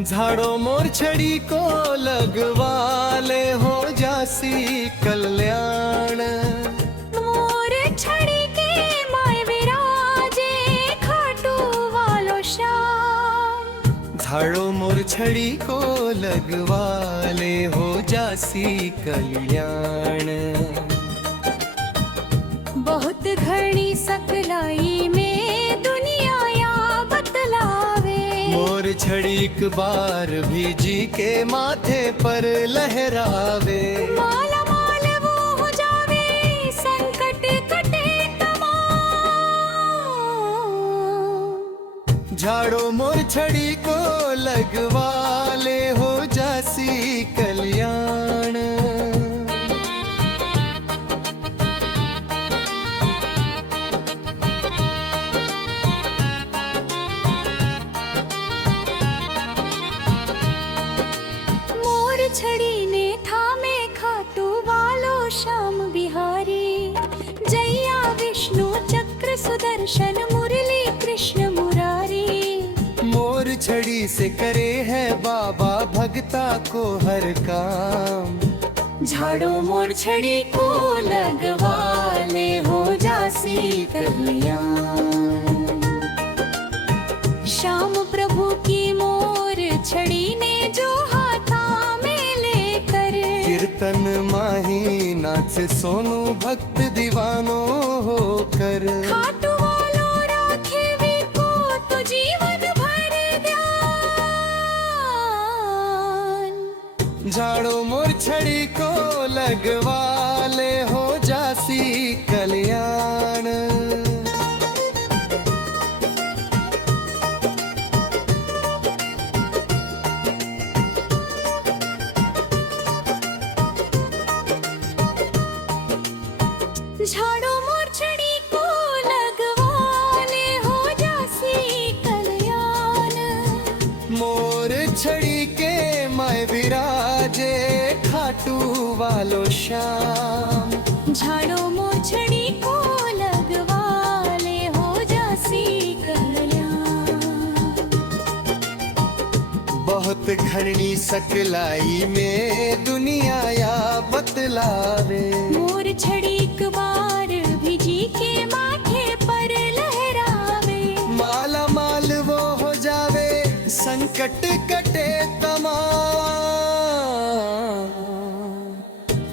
झाड़ो मोर छड़ी को लगवाले हो जासी कल्याण। मोर छड़ी के माय विराजे खाटू वालो श्याम। झाड़ो मोर छड़ी को लगवाले हो जासी कल्याण। बहुत घड़ी सकलाई में दुनिया या बतलावे। मोर छड़ी एक बार भी जी के माथे पर लहरावे। माला माल वो हो जावे संकट कटे तमाम। झाड़ो मोर छड़ी को लगवाले हो जासी कल्याण। छड़ी ने थामे खाटू वालो श्याम बिहारी। जैया विष्णु चक्र सुदर्शन मुरली कृष्ण मुरारी। मोर छड़ी से करे है बाबा भगता को हर काम। झाड़ो मोर छड़ी को लगवाले हो जासी कल्याण। श्याम प्रभु की मोर छड़ी ने जो कीर्तन माही नाच सोनू भक्त दीवानो होकर। खाटू वालो राखे वी को तो जीवन भर ध्यान। झाड़ो मोर छड़ी को लगवाले हो जासी कल्याण। झाड़ो मोर छड़ी को लगवाले हो जासी कल्याण। मोर छड़ी के मैं विराजे खाटू वालो श्याम। झाड़ो मोर छड़ी को लगवाले हो जासी कल्याण। बहुत घरनी सकलाई में दुनिया या बतलावे। मोर छड़ी एक बार भी जी के माथे पर लहरावे। माला माल वो हो जावे संकट कटे तमाम।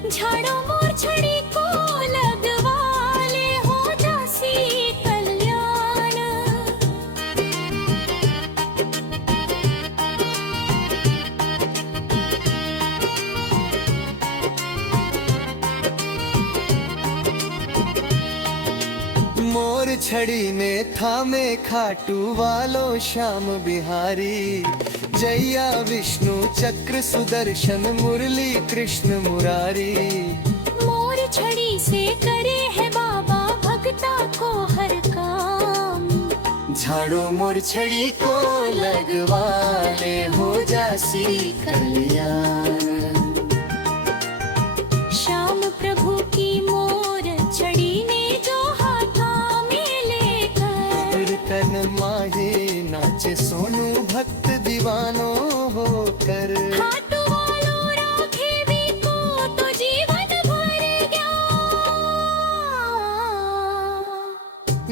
झाड़ो मोर छड़ी को लगवाले हो जासी कल्याण। मोर छड़ी ने थामे खाटू वालो श्याम बिहारी। जैया विष्णु चक्र सुदर्शन मुरली कृष्ण मुरारी। मोर छड़ी से करे है बाबा भगता को हर काम। झाड़ो मोर छड़ी को लगवाले हो जासी कल्याण। श्याम प्रभु की मोर छड़ी ने जो हाथा में लेकर। कीर्तन माही नाचे सोनू भक्त दीवानो होकर। खाटू वालो राखे वी को तो जीवन भर ज्ञान।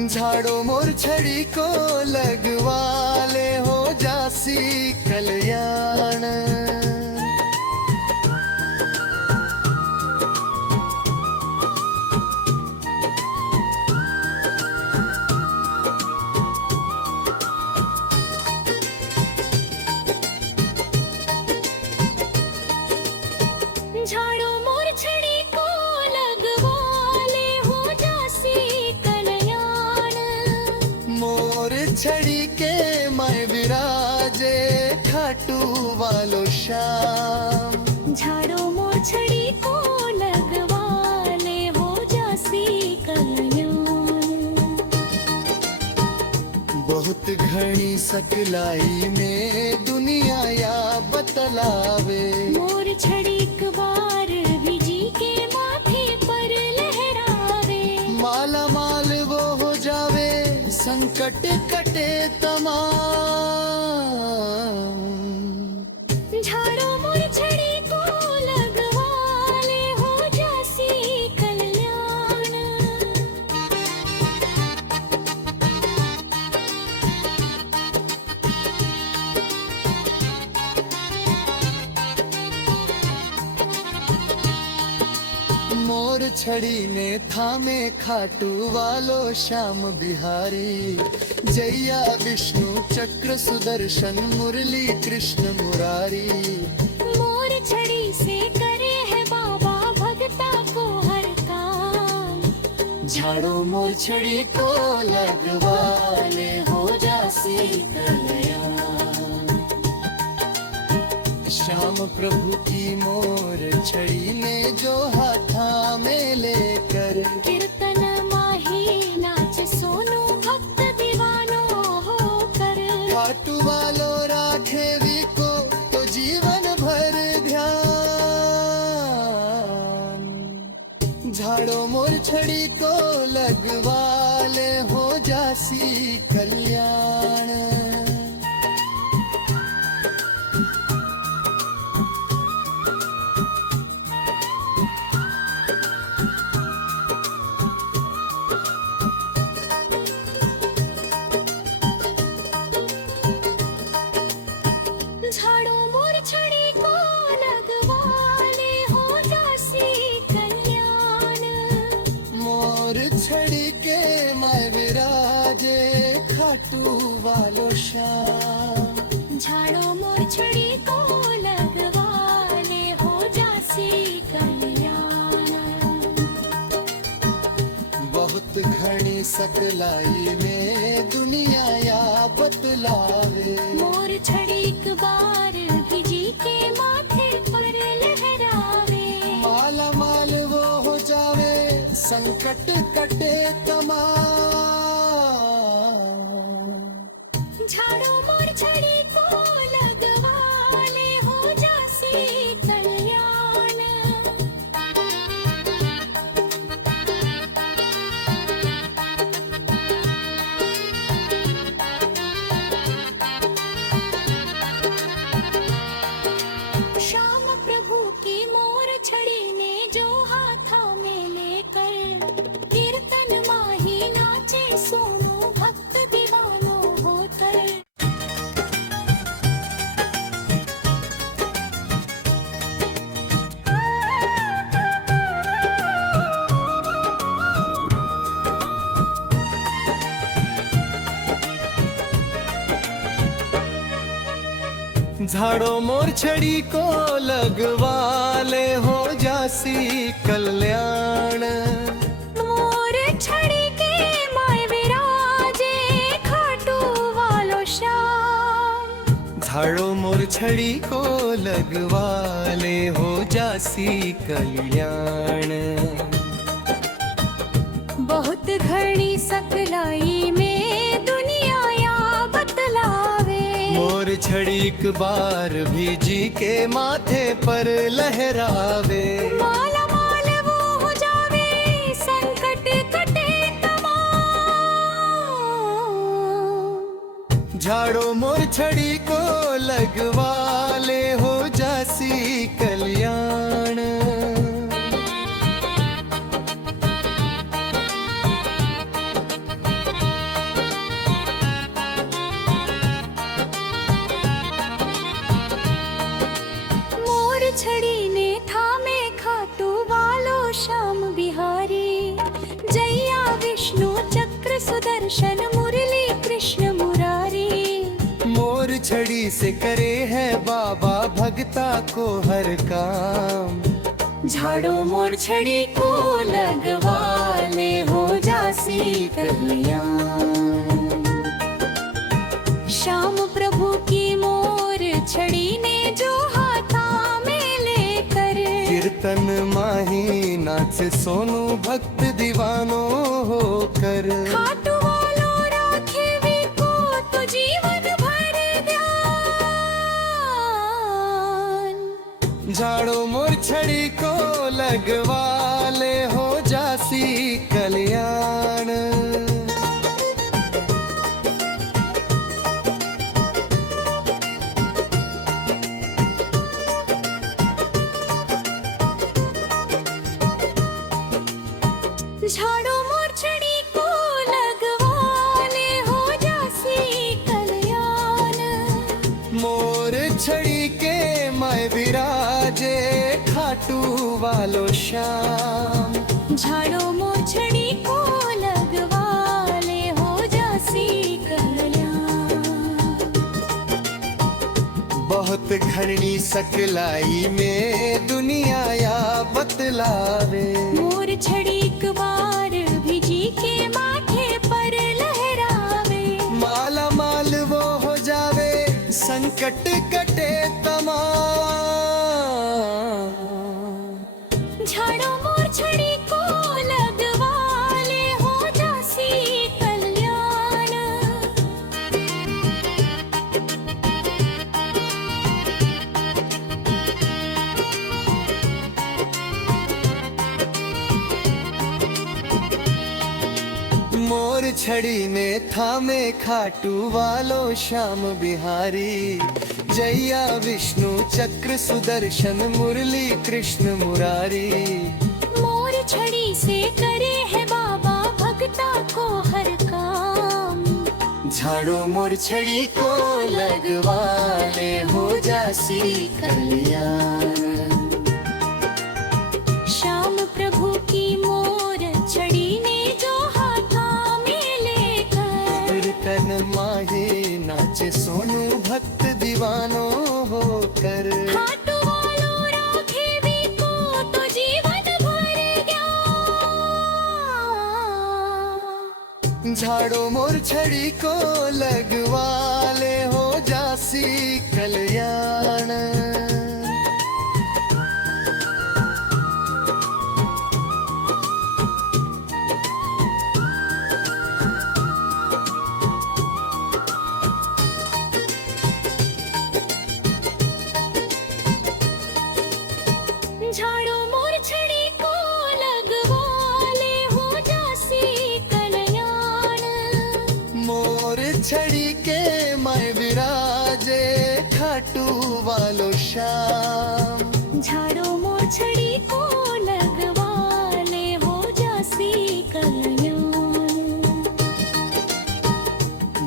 झाड़ो मोर छड़ी को लगवाले हो जासी कल्याण। झाड़ो मोर छड़ी को लगवाले हो जासी कल्याण। मोर छड़ी के मैं विराजे खाटू वालो श्याम। झाड़ो मोर छड़ी को लगवाले हो जासी कल्याण। बहुत घनी सकलाई में दुनिया या बतलावे। मोर छड़ी एक बार भी जी के माथे पर लहरावे। माला माल वो हो जावे संकट कटे तमाम। मोर छड़ी ने थामे खाटू वालो श्याम बिहारी जैया विष्णु चक्र सुदर्शन मुरली कृष्ण मुरारी मोर छड़ी से करे है बाबा भगता को हर काम झाड़ो मोर छड़ी को लगवाले हो जासी कल्याण श्याम प्रभु की मोर छड़ी ने जो हाथा में लेकर कीर्तन माही नाच सोनू भक्त दीवानो होकर खाटू वालो राखे भी को तो जीवन भर ध्यान झाड़ो मोर छड़ी को लगवाले हो जासी कल्याण झाड़ो मोर छड़ी को लगवाले हो जासी कल्याण मोर छड़ी के मैं विराजे खाटू वालो श्याम झाड़ो मोर छड़ी को लगवाले हो जासी कल्याण बहुत घनी सकलाई में दुनिया या बतलावे मोर छड़ी एक बार भी जी के माथे पर लहरावे माला माल वो हो जावे संकट कटे तमाम झाड़ो मोर छड़ी को लगवाले हो जासी कल्याण श्याम प्रभु की मोर छड़ी ने जो हाथा में लेकर कीर्तन माही नाचे सोनू भक्त दीवानो होकर झाड़ो मोर छड़ी को लगवाले हो जासी कल्याण मोर छड़ी के माय विराजे खाटू वालो श्याम झाड़ो मोर छड़ी को लगवाले हो जासी कल्याण बहुत घड़ी सकलाई में दुनिया या बतलावे मोर छड़ी एक बार भी जी के माथे पर लहरावे माला माल वो हो जावे संकट कटे तमाम झाड़ो मोर छड़ी को लगवाले हो जासी कल्याण मोर छड़ी ने थामे खाटू वालो श्याम बिहारी जैया विष्णु चक्र सुदर्शन मुरली कृष्ण मुरारी मोर छड़ी से करे है बाबा भगता को हर काम झाड़ो मोर छड़ी को लगवाले हो जासी कल्याण श्याम प्रभु की मोर छड़ी ने जो हाथा में लेकर कीर्तन माही नाच सोनू भक्त दीवानो होकर खाटू वालो राखे भी को तो जीवन भर ध्यान झाड़ो मोर छड़ी को लगवाले हो जासी कल्याण झाड़ो मोर छड़ी को लगवाले हो जासी कल्याण मोर छड़ी के मैं विराजे खाटू वालो श्याम झाड़ो मोछड़ी को लगवा ले हो जासी कल्याण। बहुत घनी सकलाई में दुनिया या बतलावे, मोर छड़ी एक बार भिजी के माथे पर लहरावे, माला माल वो हो जावे संकट कटे तमाम। झाड़ो मोर छड़ी को लगवा ले हो जासी कल्याण। मोर छड़ी में थामे खाटू वालो श्याम बिहारी, जैया विष्णु चक्र सुदर्शन मुरली कृष्ण मुरारी। मोर छड़ी से करे है बाबा भक्ता को हर काम, झाड़ो मोर छड़ी को लगवा ले हो जासी कल्याण। श्याम प्रभु की मोर छड़ी ने जो हाथा में लेकर, तन माहे नाचे सोनू भक्त दीवानो होकर। खाटू वालों राखे भी को तो जीवन भर गया। झाड़ो मोर छड़ी को लगवा ले हो जासी कल्याण। झाड़ो मोर छड़ी को लगवा ले हो जासी कल्याण। मोर छड़ी के मैं विराजे खाटू वालो श्याम, झाड़ो मोर छड़ी को लगवा ले हो जासी कल्याण।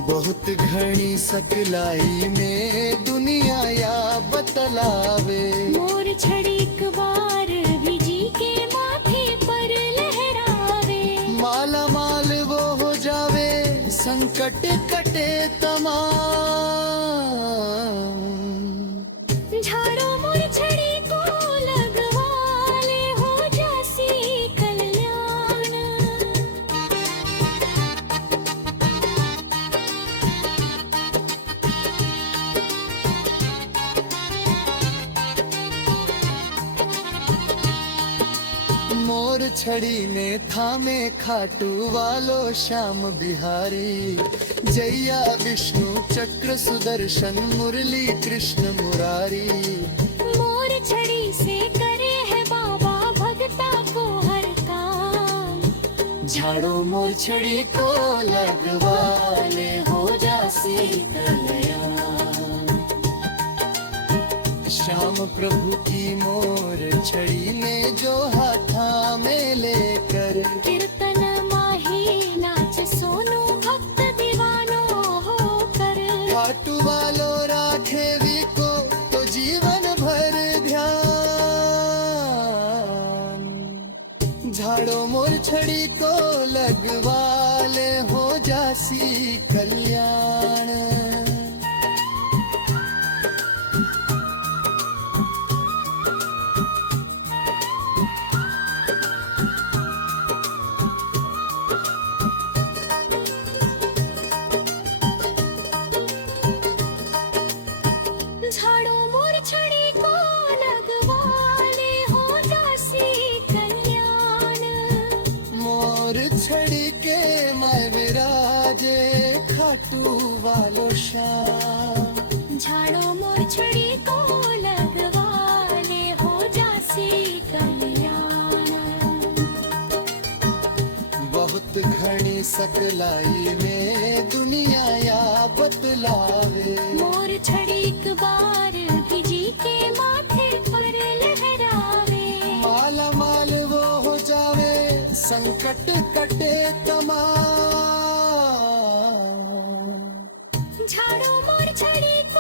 बहुत घनी सकलाई में दुनिया या बतलावे, मोर छड़ी एक बार भिजी के माथे पर लहरावे, माला माल वो हो जावे संकट कटे तमाम। झाड़ो मोर छड़ी को लगवा ले हो जासी कल्याण। मोर छड़ी ने थामे खाटू वालो श्याम बिहारी, जैया विष्णु चक्र सुदर्शन मुरली कृष्ण मुरारी। मोर छड़ी से करे है बाबा भक्ता को हर काम, झाड़ो मोर छड़ी को लगवा ले हो जासी कल्याण। श्याम प्रभु की मोर छड़ी ने जो हाथा में लेकर, कीर्तन माही नाच सोनू भक्त दीवानो होकर। खाटू वालो राखे भी को तो जीवन भर ध्यान। झाड़ो मोर छड़ी को लगवा ले हो जासी कल्याण। झाड़ो मोर छड़ी को लगवा ले हो जासी कल्याण। मोर छड़ी के मैं विराजे खाटू वालो श्याम, झाड़ो मोर छड़ी को लगवा ले हो जासी कल्याण। बहुत घनी सकलाई में दुनिया या बतलावे, मोर छड़ी एक बार भिजी के माथे पर लहरावे, माला माल वो हो जावे संकट कटे तमाम। झाड़ो मोर छड़ी को